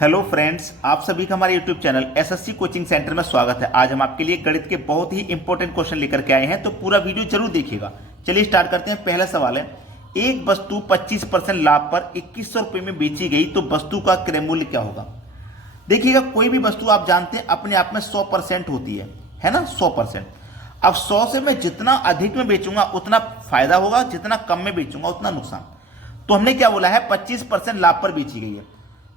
Hello friends, आप सभी का हमारे YouTube channel SSC coaching centre में स्वागत है। आज हम आपके लिए गणित के बहुत ही इंपॉर्टेंट क्वेश्चन लेकर के आए हैं, तो पूरा वीडियो जरूर देखिएगा। चलिए स्टार्ट करते हैं। पहला सवाल है, एक वस्तु 25% लाभ पर 2100 रुपये में बेची गई तो वस्तु का क्रय मूल्य क्या होगा। देखिएगा, कोई भी वस्तु आप जानते हैं अपने आप में 100% होती है ना, 100%। अब 100 से मैं जितना अधिक में बेचूंगा उतना फायदा होगा, जितना कम में बेचूंगा उतना नुकसान। तो हमने क्या बोला है, 25% लाभ पर बेची गई है,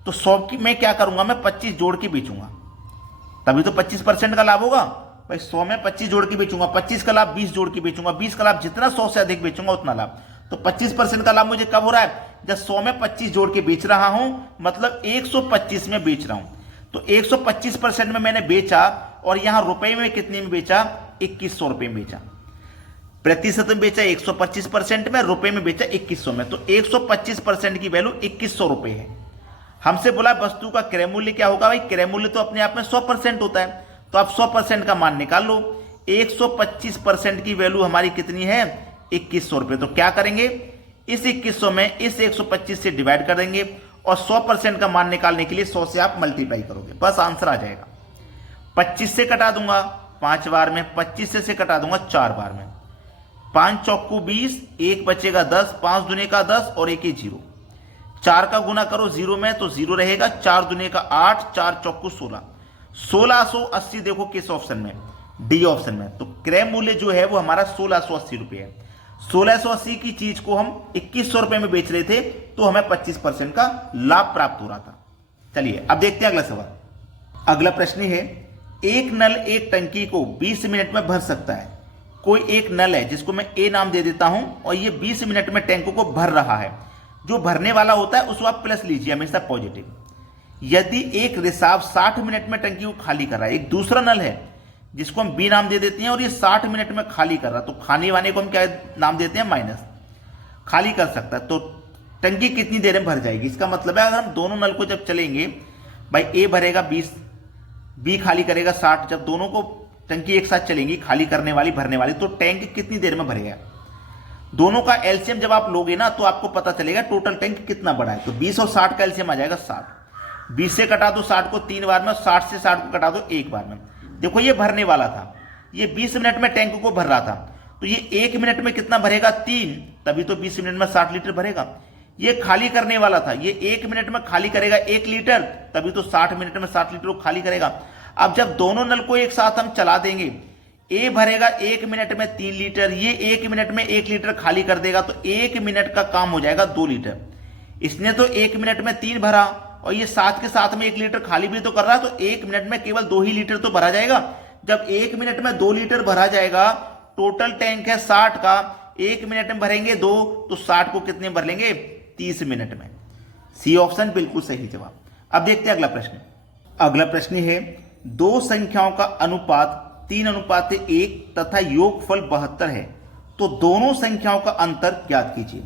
तो 100 की मैं क्या करूंगा, मैं 25 जोड़ के बेचूंगा, तभी तो 25% का लाभ होगा। भाई 100 में 25 जोड़ के बेचूंगा, 25 का लाभ 20 जोड़ के बेचूंगा, 20 का लाभ जितना 100 से अधिक बेचूंगा उतना लाभ। तो 25% का लाभ मुझे कब हो रहा है, जब 100 में 25 जोड़ के बेच रहा हूं, मतलब 125 में बेच रहा हूं। तो 125% में मैंने बेचा और यहां रुपए में कितने में बेचा, 2100 रुपए में बेचा। प्रतिशत में बेचा 125% में, रुपए में बेचा 2100 में। तो 125% की वैल्यू 2100 रुपए है। हमसे बोला वस्तु का क्रय मूल्य क्या होगा। भाई क्रय मूल्य तो अपने आप में 100% होता है, तो आप 100% का मान निकाल लो। 125% की वैल्यू हमारी कितनी है, 2100 रुपये। तो क्या करेंगे, इस 2100 में इस 125 से डिवाइड कर देंगे और 100% का मान निकालने के लिए 100 से आप मल्टीप्लाई करोगे, बस आंसर आ जाएगा। 25 से कटा दूंगा 5 बार में, 25 से कटा दूंगा 4 बार में। 5 चौकू 20, 1 बचेगा 10, 5 दुने का 10 और 1 जीरो। 4 का गुना करो 0 में तो 0 रहेगा, 4 दुने का 8, 4 चौकू 16। 1680 देखो किस ऑप्शन में, डी ऑप्शन में। तो क्रय मूल्य जो है वो हमारा 1680 रुपये है। 1680 की चीज को हम 2100 रुपये में बेच रहे थे, तो हमें 25% का लाभ प्राप्त हो रहा था। चलिए अब देखते हैं अगला सवाल। अगला प्रश्न है, एक नल एक टंकी को 20 मिनट में भर सकता है। कोई एक नल है जिसको मैं ए नाम दे देता हूं और ये 20 मिनट में टैंकों को भर रहा है। जो भरने वाला होता है उसको आप प्लस लीजिए, हमेशा पॉजिटिव। यदि एक रिसाव 60 मिनट में टंकी को खाली कर रहा है, एक दूसरा नल है जिसको हम बी नाम दे देते हैं और ये 60 मिनट में खाली कर रहा है, तो खाने वाले को हम क्या नाम देते हैं, माइनस। खाली कर सकता है तो टंकी कितनी देर में भर जाएगी। इसका मतलब है अगर हम दोनों नल को जब चलेंगे, भाई ए भरेगा 20, बी खाली करेगा 60, जब दोनों को टंकी एक साथ चलेंगी, खाली करने वाली भरने वाली, तो टैंक कितनी देर में भरेगा। दोनों का एलसीएम जब आप लोगे ना तो आपको पता चलेगा टोटल टैंक कितना बड़ा है। तो 20 और 60 का एलसीएम आ जाएगा 60। 20 से कटा दो 60 को 3 बार में, 60 से 60 को कटा दो 1 बार में। देखो ये भरने वाला था, ये 20 मिनट में टैंक को भर रहा था, तो ये 1 मिनट में कितना भरेगा, 3, तभी तो 20 मिनट में 60 लीटर भरेगा। ये खाली करने वाला था, ये 1 मिनट में खाली करेगा 1 लीटर, तभी तो 60 मिनट में 60 लीटर खाली करेगा। अब जब दोनों नल को एक साथ हम चला देंगे, ए भरेगा 1 मिनट में 3 लीटर, ये 1 मिनट में 1 लीटर खाली कर देगा, तो 1 मिनट का काम हो जाएगा 2 लीटर। इसने तो 1 मिनट में 3 भरा और ये साथ के साथ में 1 लीटर खाली भी तो कर रहा है, तो 1 मिनट में केवल 2 ही लीटर तो भरा जाएगा। जब 1 मिनट में 2 लीटर भरा जाएगा, टोटल टैंक है 60 का, 1 मिनट में भरेंगे 2, तो 60 को कितने भर लेंगे, 30 मिनट में। सी ऑप्शन बिल्कुल सही जवाब। अब देखते हैं अगला प्रश्न। अगला प्रश्न है, दो संख्याओं का अनुपात 3:1 तथा योगफल 72 है, तो दोनों संख्याओं का अंतर ज्ञात कीजिए।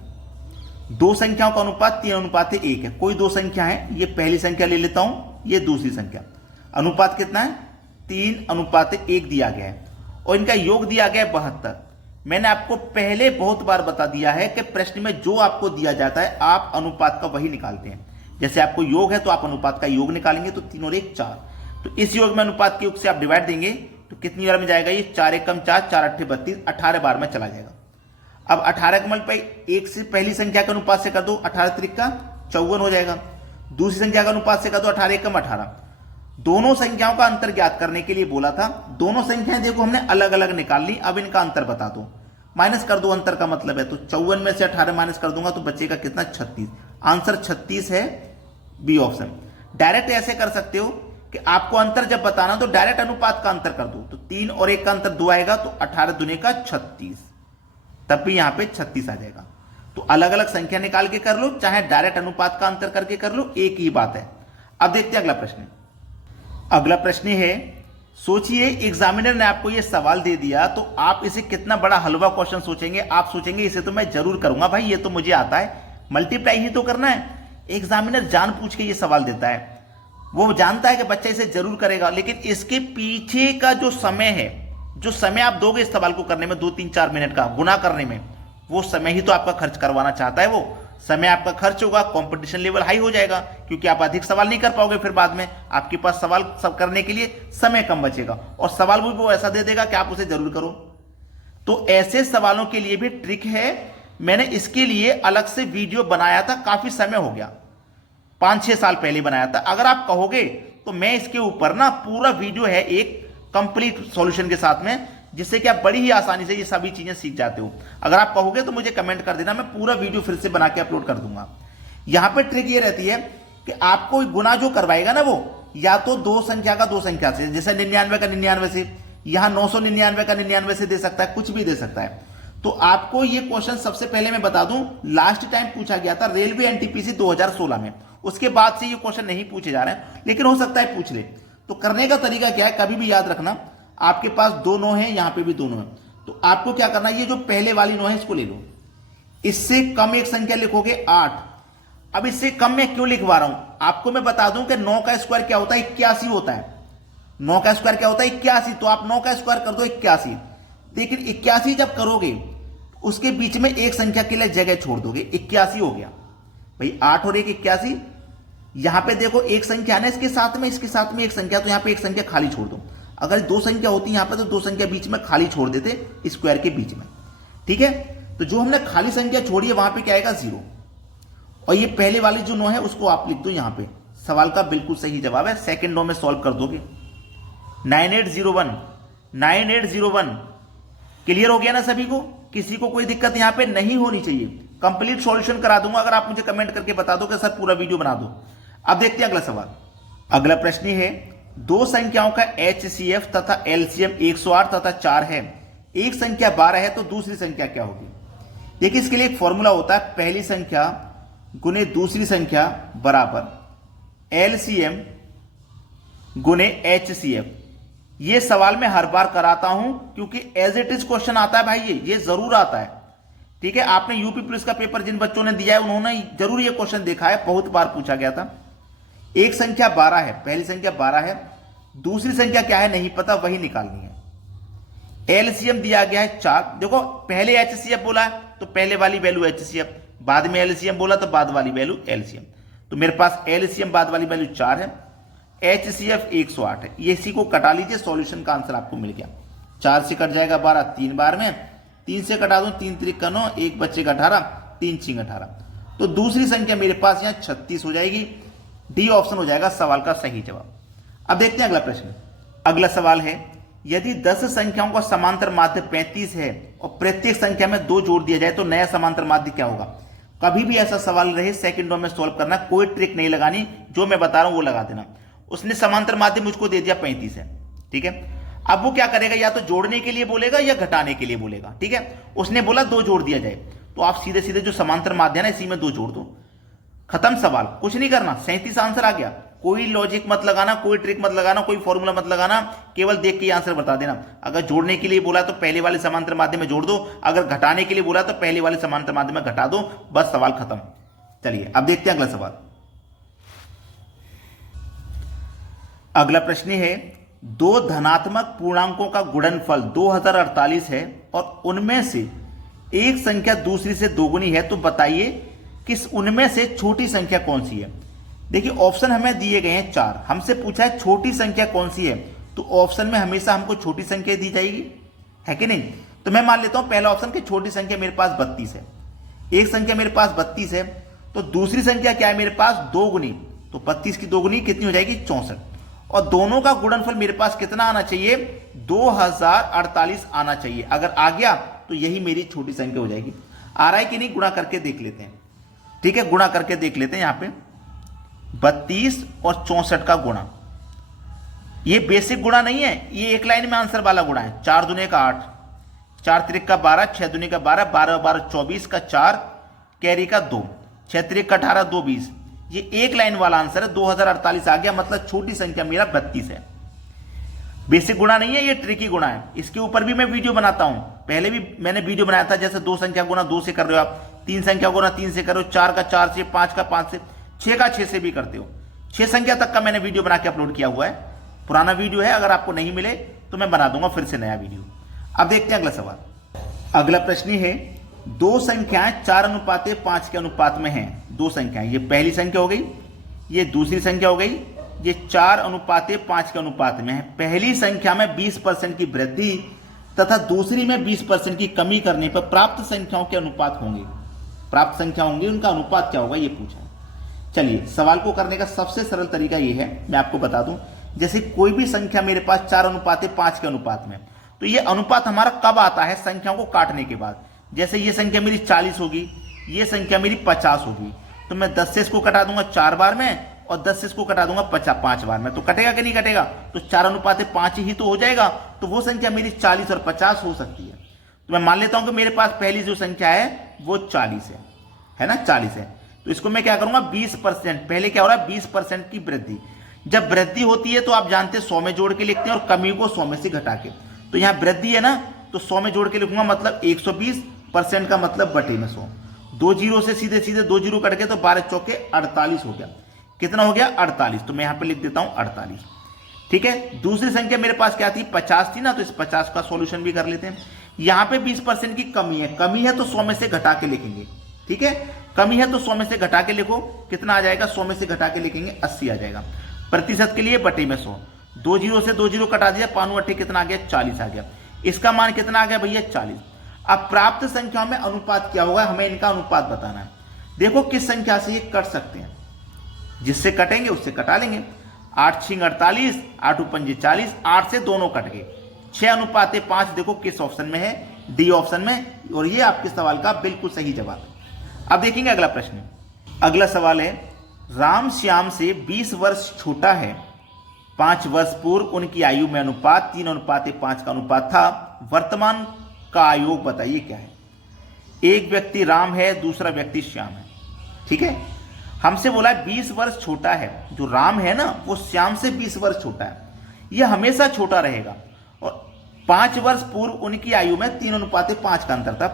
दो संख्याओं का अनुपात 3:1 है। कोई दो संख्या है, ये पहली संख्या ले लेता हूं, ये दूसरी संख्या। अनुपात कितना है, 3:1 दिया गया है और इनका योग दिया गया है 72। मैंने आपको पहले बहुत बार बता दिया है कि प्रश्न में जो आपको दिया जाता है आप अनुपात का वही निकालते हैं। जैसे आपको योग है तो आप अनुपात का योग निकालेंगे, तो 3 और 1 4। तो इस योग में अनुपात के योग से आप डिवाइड देंगे तो कितनी बार में जाएगा, ये 4 एकम 4, 4 अट्ठे 32, 18 बार में चला जाएगा। अब 18 का मल्टीप्लाई 1 से पहली संख्या के अनुपात से कर दो, 18 त्रिक का 54 हो जाएगा। दूसरी संख्या का अनुपात से कर दो, 18 एकम 18। दोनों संख्याओं का अंतर ज्ञात करने के लिए बोला था। दोनों संख्याएं देखो हमने अलग अलग निकाल ली, अब इनका अंतर बता दो, माइनस कर दो, अंतर का मतलब है। तो 54 में से 18 माइनस कर दूंगा तो बचेगा कितना, 36। आंसर 36 है, बी ऑप्शन। डायरेक्ट ऐसे कर सकते हो कि आपको अंतर जब बताना तो डायरेक्ट अनुपात का अंतर कर दो, तो 3 और 1 का अंतर 2 आएगा, तो 18 दुने का 36, तब भी यहां पे 36 आ जाएगा। तो अलग अलग संख्या निकाल के कर लो, चाहे डायरेक्ट अनुपात का अंतर करके कर लो, एक ही बात है। अब देखते हैं अगला प्रश्न। अगला प्रश्न है, सोचिए एग्जामिनर ने आपको यह सवाल दे दिया तो आप इसे कितना बड़ा हलवा क्वेश्चन सोचेंगे। आप सोचेंगे इसे तो मैं जरूर करूंगा, भाई ये तो मुझे आता है, मल्टीप्लाई ही तो करना है। एग्जामिनर जान पूछ के ये सवाल देता है, वो जानता है कि बच्चा इसे जरूर करेगा, लेकिन इसके पीछे का जो समय है, जो समय आप दोगे इस सवाल को करने में 2 3 4 मिनट का गुना करने में, वो समय ही तो आपका खर्च करवाना चाहता है वो। समय आपका खर्च होगा, कंपटीशन लेवल हाई हो जाएगा, क्योंकि आप अधिक सवाल नहीं कर पाओगे, फिर बाद में आपके पास सवाल सब करने के लिए समय कम बचेगा और सवाल भी वो ऐसा दे देगा कि आप उसे जरूर करो। तो ऐसे सवालों के लिए भी ट्रिक है। मैंने इसके लिए अलग से वीडियो बनाया था, काफी समय हो गया, 5-6 साल पहले बनाया था। अगर आप कहोगे तो मैं इसके ऊपर ना पूरा वीडियो है एक कंप्लीट सॉल्यूशन के साथ में, जिससे कि आप बड़ी ही आसानी से ये सभी चीजें सीख जाते हो। अगर आप कहोगे तो मुझे कमेंट कर देना, मैं पूरा वीडियो फिर से बना के अपलोड कर दूंगा। यहां पे ट्रिक ये रहती है कि आपको गुना जो करवाएगा ना, वो या तो दो संख्या का दो संख्या से, जैसे 99 का 99 से, यहां 999 का 99 से दे सकता है, कुछ भी दे सकता है। तो आपको ये क्वेश्चन सबसे पहले मैं बता दूं, लास्ट टाइम पूछा गया था रेलवे एनटीपीसी 2016 में। उसके बाद से ये क्वेश्चन नहीं पूछे जा रहे हैं, लेकिन हो सकता है पूछ ले। तो करने का तरीका क्या है, कभी भी याद रखना, आपके पास दो 9 है, यहां पे भी दो 9 है, तो आपको क्या करना है, ये जो पहले वाली 9 है इसको ले लो, इससे कम एक संख्या लिखोगे 8। अब इससे कम मैं क्यों लिखवा रहा हूं, आपको मैं बता दूं कि 9 का स्क्वायर क्या होता है, 81 होता है। 9 का स्क्वायर क्या होता है, 81। तो आप 9 का स्क्वायर कर दो 81, लेकिन 81 जब करोगे उसके बीच में एक संख्या के लिए जगह छोड़ दोगे, 81 हो गया भाई, 8 और 1 81। यहां पे देखो एक संख्या है ना, इसके साथ में एक संख्या, तो यहां पे एक संख्या खाली छोड़ दो। अगर दो संख्या होती यहां पे तो दो संख्या बीच में खाली छोड़ देते स्क्वायर के बीच में, ठीक है। तो जो हमने खाली संख्या छोड़ी है वहां पे क्या आएगा, 0। और ये पहले वाली जो 9 है उसको आप लिख दो यहां पे। सवाल का बिल्कुल सही जवाब है, सेकंड 9 में सॉल्व कर दोगे। 9801 क्लियर हो गया ना सभी को, किसी को कोई दिक्कत यहां पे नहीं होनी चाहिए। कंप्लीट सॉल्यूशन करा दूंगा अगर आप मुझे कमेंट करके बता दो कि सर पूरा वीडियो बना दो। अब देखते हैं अगला सवाल। अगला प्रश्न है, दो संख्याओं का HCF तथा LCM 108 तथा 4 है, एक संख्या 12 है, तो दूसरी संख्या क्या होगी। देखिए इसके लिए एक फॉर्मूला होता है, पहली संख्या गुने दूसरी संख्या बराबर LCM गुने HCF। ये सवाल मैं हर बार कराता हूं क्योंकि एज इट इज क्वेश्चन आता है भाई, ये जरूर आता है, ठीक है। आपने यूपी पुलिस का पेपर जिन बच्चों ने दिया है उन्होंने जरूर ये क्वेश्चन देखा है, बहुत बार पूछा गया था। एक संख्या 12 है, पहली संख्या 12 है, दूसरी संख्या क्या है नहीं पता, वही निकालनी है। एलसीएम दिया गया है 4। देखो पहले HCF बोला है तो पहले वाली वैल्यू HCF, बाद में LCM बोला तो बाद वाली वैल्यू LCM। तो मेरे पास LCM बाद वाली वैल्यू 4 है, HCF 108 है। ये इसी को कटा लीजिए, सॉल्यूशन का आंसर आपको मिल गया। 4 से कट जाएगा 12 3 बार में, 3 से कटा दूं 3 त्रिक का 9, 1 बच्चे का 18, 3 छिंग 18। तो दूसरी संख्या मेरे पास यहां 36 हो जाएगी। डी ऑप्शन हो जाएगा सवाल का सही जवाब। अब देखते हैं अगला प्रश्न। अगला सवाल है, यदि 10 संख्याओं का समांतर माध्य 35 है और प्रत्येक संख्या में 2 जोड़ दिया जाए तो नया समांतर माध्य क्या होगा। कभी भी ऐसा सवाल रहे सेकंड रो में सॉल्व करना, कोई ट्रिक नहीं लगानी, जो मैं बता रहा हूं वो लगा देना। उसने समांतर माध्य मुझको दे दिया 35 है, ठीक है। अब वो क्या करेगा, या तो जोड़ने के लिए बोलेगा या घटाने के लिए बोलेगा, ठीक है। उसने बोला 2 जोड़ दिया जाए, तो आप सीधे सीधे जो समांतर माध्य है ना इसी में 2 जोड़ दो, खत्म सवाल, कुछ नहीं करना। 37 आंसर आ गया। कोई लॉजिक मत लगाना, कोई ट्रिक मत लगाना, कोई फॉर्मूला मत लगाना, केवल देख के आंसर बता देना। अगर जोड़ने के लिए बोला तो पहले वाले समांतर माध्य में जोड़ दो, अगर घटाने के लिए बोला तो पहले वाले समांतर माध्य में घटा दो, बस सवाल खत्म। चलिए अब देखते हैं अगला सवाल। अगला प्रश्न है, 2 धनात्मक पूर्णांकों का गुणनफल 2048 है और उनमें से एक संख्या दूसरी से दोगुनी है, तो बताइए किस उनमें से छोटी संख्या कौन सी है। देखिए ऑप्शन हमें दिए गए हैं 4, हमसे पूछा है छोटी संख्या कौन सी है, तो ऑप्शन में हमेशा हमको छोटी संख्या दी जाएगी, है कि नहीं। तो मैं मान लेता हूं पहला ऑप्शन कि छोटी संख्या मेरे पास 32 है, एक संख्या मेरे पास 32 है, तो दूसरी संख्या क्या है मेरे पास 2 गुनी, तो 32 की 2 गुनी कितनी हो जाएगी 64, और दोनों का गुणनफल मेरे पास कितना आना चाहिए 2048 आना चाहिए। अगर आ गया तो यही मेरी छोटी संख्या हो जाएगी। आ रहा है कि नहीं, गुणा करके देख लेते हैं, ठीक है। गुणा करके देख लेते हैं। यहां पे 32 और 64 का गुणा, ये बेसिक गुणा नहीं है, ये एक लाइन में आंसर वाला गुणा है। 4 दूने का 8, 4 त्रिक का 12, 6 दूने का 12, 12 12 24 का 4, कैरी का 2, 6 त्रिक का 18, 2 20। ये एक लाइन वाला आंसर है, 2048 आ गया, मतलब छोटी संख्या मेरा 32 है। बेसिक गुणा नहीं है, ये ट्रिकी गुणा है। इसके ऊपर भी मैं वीडियो बनाता हूं, पहले भी मैंने वीडियो बनाया था, जैसे 2 संख्या गुणा 2 से कर रहे हो आप, 3 संख्या गुणा 3 से कर रहे हो, 4 का 4 से, 5 का 5 से, 6 का 6 से भी करते हो। 6 संख्या तक का मैंने वीडियो बना के अपलोड किया हुआ है, पुराना वीडियो है, अगर आपको नहीं मिले तो मैं बना दूंगा फिर से नया वीडियो। अब देखते हैं अगला सवाल। अगला प्रश्न है, दो संख्याएं 4:5 के अनुपात में हैं। दो संख्याएं, ये पहली संख्या हो गई, ये दूसरी संख्या हो गई, ये 4:5 के अनुपात में है। पहली संख्या में 20% की वृद्धि तथा दूसरी में 20% की कमी करने पर प्राप्त संख्याओं के अनुपात होंगे। प्राप्त संख्या होंगी, उनका अनुपात क्या होगा ये पूछा है। चलिए, सवाल को करने का सबसे सरल तरीका ये है, मैं आपको बता दूं। जैसे कोई भी संख्या मेरे पास 4:5 के अनुपात में, तो ये अनुपात हमारा कब आता है? संख्याओं को काटने के बाद। जैसे ये संख्या मेरी 40 होगी, ये संख्या मेरी 50 होगी, तो मैं 10 से इसको कटा दूंगा 4 बार में और 10 से इसको कटा दूंगा 5 बार में, तो कटेगा कि नहीं कटेगा? तो 4:5 ही तो हो जाएगा। तो वो संख्या मेरी 40 और 50 हो सकती है। तो मैं मान लेता हूं कि मेरे पास पहली जो संख्या है वो 40 है ना, 40 है। तो इसको मैं क्या करूंगा? 20%। पहले क्या हो रहा है? 20% की वृद्धि। जब वृद्धि होती है तो आप जानते हैं 100 में जोड़ के लिखते हैं और कमी को 100 में से घटा के। तो यहां वृद्धि है ना, तो 100 में जोड़ के लिखूंगा, मतलब 120% का मतलब बटे में 100। 2 जीरो से सीधे सीधे 2 जीरो कट गए तो 12 चौके 48 हो गया। कितना हो गया? 48। तो मैं यहां पे लिख देता हूं 48। ठीक है। दूसरी संख्या मेरे पास क्या थी? 50 थी ना, तो इस 50 का सॉल्यूशन भी कर लेते हैं। यहां पे 20% की कमी है। कमी है तो 100 में से घटा के लिखेंगे। ठीक है, कमी है तो 100 में से घटा के लिखो, कितना आ जाएगा? 100 में से घटा के लिखेंगे 80 आ जाएगा। प्रतिशत के लिए बटे में 100। 2 जीरो से 2 जीरो कटा दिया, 5 कितना आ गया? 40 आ गया। इसका मान कितना आ गया भैया? 40। अब प्राप्त संख्याओं में अनुपात क्या होगा, हमें इनका अनुपात बताना है। देखो किस संख्या से ये कट सकते हैं, जिससे कटेंगे उससे कटा लेंगे। 8 6 48, 8 5 40, 8 से दोनों कट गए। 6:5 देखो किस ऑप्शन में है? डी ऑप्शन में। और ये आपके सवाल का बिल्कुल सही जवाब है। अब देखेंगे अगला प्रश्न। अगला सवाल है, राम श्याम से 20 वर्ष छोटा है। 5 वर्ष पूर्व उनकी आयु में अनुपात 3:5 का अनुपात था। वर्तमान का आयोग बताइए क्या है? एक व्यक्ति राम है, दूसरा व्यक्ति श्याम है। ठीक है, हमसे बोला है 20 वर्ष छोटा है। जो राम है ना, वो श्याम से 20 वर्ष छोटा है। यह हमेशा छोटा रहेगा। और 5 वर्ष पूर्व उनकी आयु में 3:5 का अंतर था।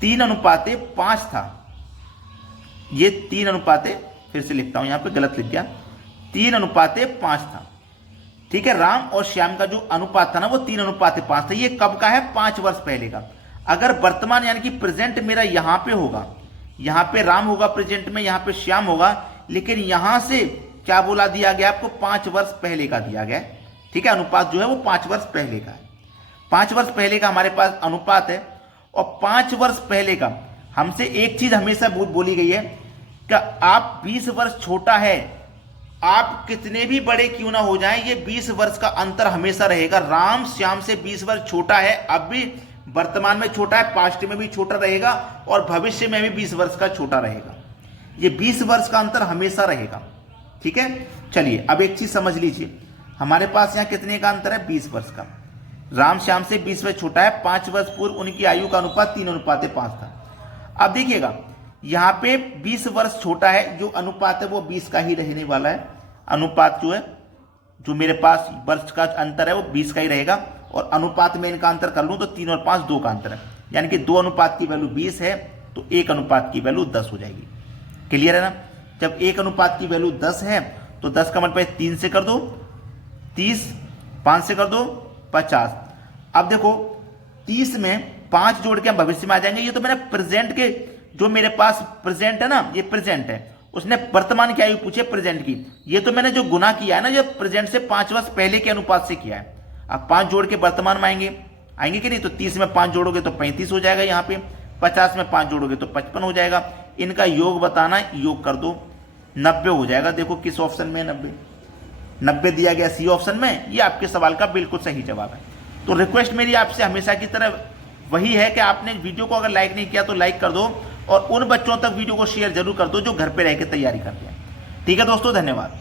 3:5 था, ये 3 फिर से लिखता हूं, यहां पे गलत लिख गया, 3:5 था। ठीक है, राम और श्याम का जो अनुपात था ना, वो 3:5 था। ये कब का है? 5 वर्ष पहले का। अगर वर्तमान यानी कि प्रेजेंट मेरा यहां पे होगा, यहां पे राम होगा प्रेजेंट में, यहां पे श्याम होगा, लेकिन यहां से क्या बोला दिया गया आपको? 5 वर्ष पहले का दिया गया है। ठीक है, अनुपात जो है वो 5 वर्ष पहले का है। 5 वर्ष पहले का हमारे पास अनुपात है। और 5 वर्ष पहले का हमसे एक चीज हमेशा बोली गई है कि आप 20 वर्ष छोटा है, आप कितने भी बड़े क्यों ना हो जाएं, ये 20 वर्ष का अंतर हमेशा रहेगा। राम श्याम से 20 वर्ष छोटा है, अब भी वर्तमान में छोटा है, पास्ट में भी छोटा रहेगा और भविष्य में भी 20 वर्ष का छोटा रहेगा। ये 20 वर्ष का अंतर हमेशा रहेगा। ठीक है, चलिए अब एक चीज समझ लीजिए, हमारे पास यहां कितने का अंतर है? 20 वर्ष का। राम श्याम से 20 वर्ष छोटा है। 5 वर्ष पूर्व उनकी आयु का अनुपात 3:5 था। अब देखिएगा, यहां पे 20 वर्ष छोटा है, जो अनुपात है वो 20 का ही रहने वाला है। अनुपात जो है, जो मेरे पास वर्ष का अंतर है वो 20 का ही रहेगा। और अनुपात में इनका अंतर कर लूं तो 3 और 5 2 का अंतर है, यानी कि 2 अनुपात की वैल्यू 20 है तो 1 अनुपात की वैल्यू 10 हो जाएगी। क्लियर है ना? जब 1 अनुपात की वैल्यू 10 है तो 10 का मतलब 3 से कर दो 30, 5 से कर दो 50। अब देखो 30 में 5 जोड़ के हम भविष्य में आ जाएंगे। ये तो मैंने प्रेजेंट के, जो मेरे पास प्रेजेंट है ना, ये प्रेजेंट है, उसने वर्तमान की आयु पूछे प्रेजेंट की। ये तो मैंने जो गुना किया है ना, जो प्रेजेंट से 5 वर्ष पहले के अनुपात से किया है। अब 5 जोड़ के वर्तमान में आएंगे कि नहीं? तो 30 में 5 जोड़ोगे तो 35 हो जाएगा यहाँ पे। 50 में 5 जोड़ोगे तो 55 हो जाएगा। इनका योग बताना है, योग कर दो, 90 हो जाएगा। देखो किस ऑप्शन में 90 दिया गया, सी ऑप्शन में। ये आपके सवाल का बिल्कुल सही जवाब है। तो रिक्वेस्ट मेरी आपसे हमेशा की तरह वही है कि आपने वीडियो को अगर लाइक नहीं किया तो लाइक कर दो और उन बच्चों तक वीडियो को शेयर जरूर कर दो जो घर पे रह के तैयारी करते हैं। ठीक है दोस्तों, धन्यवाद।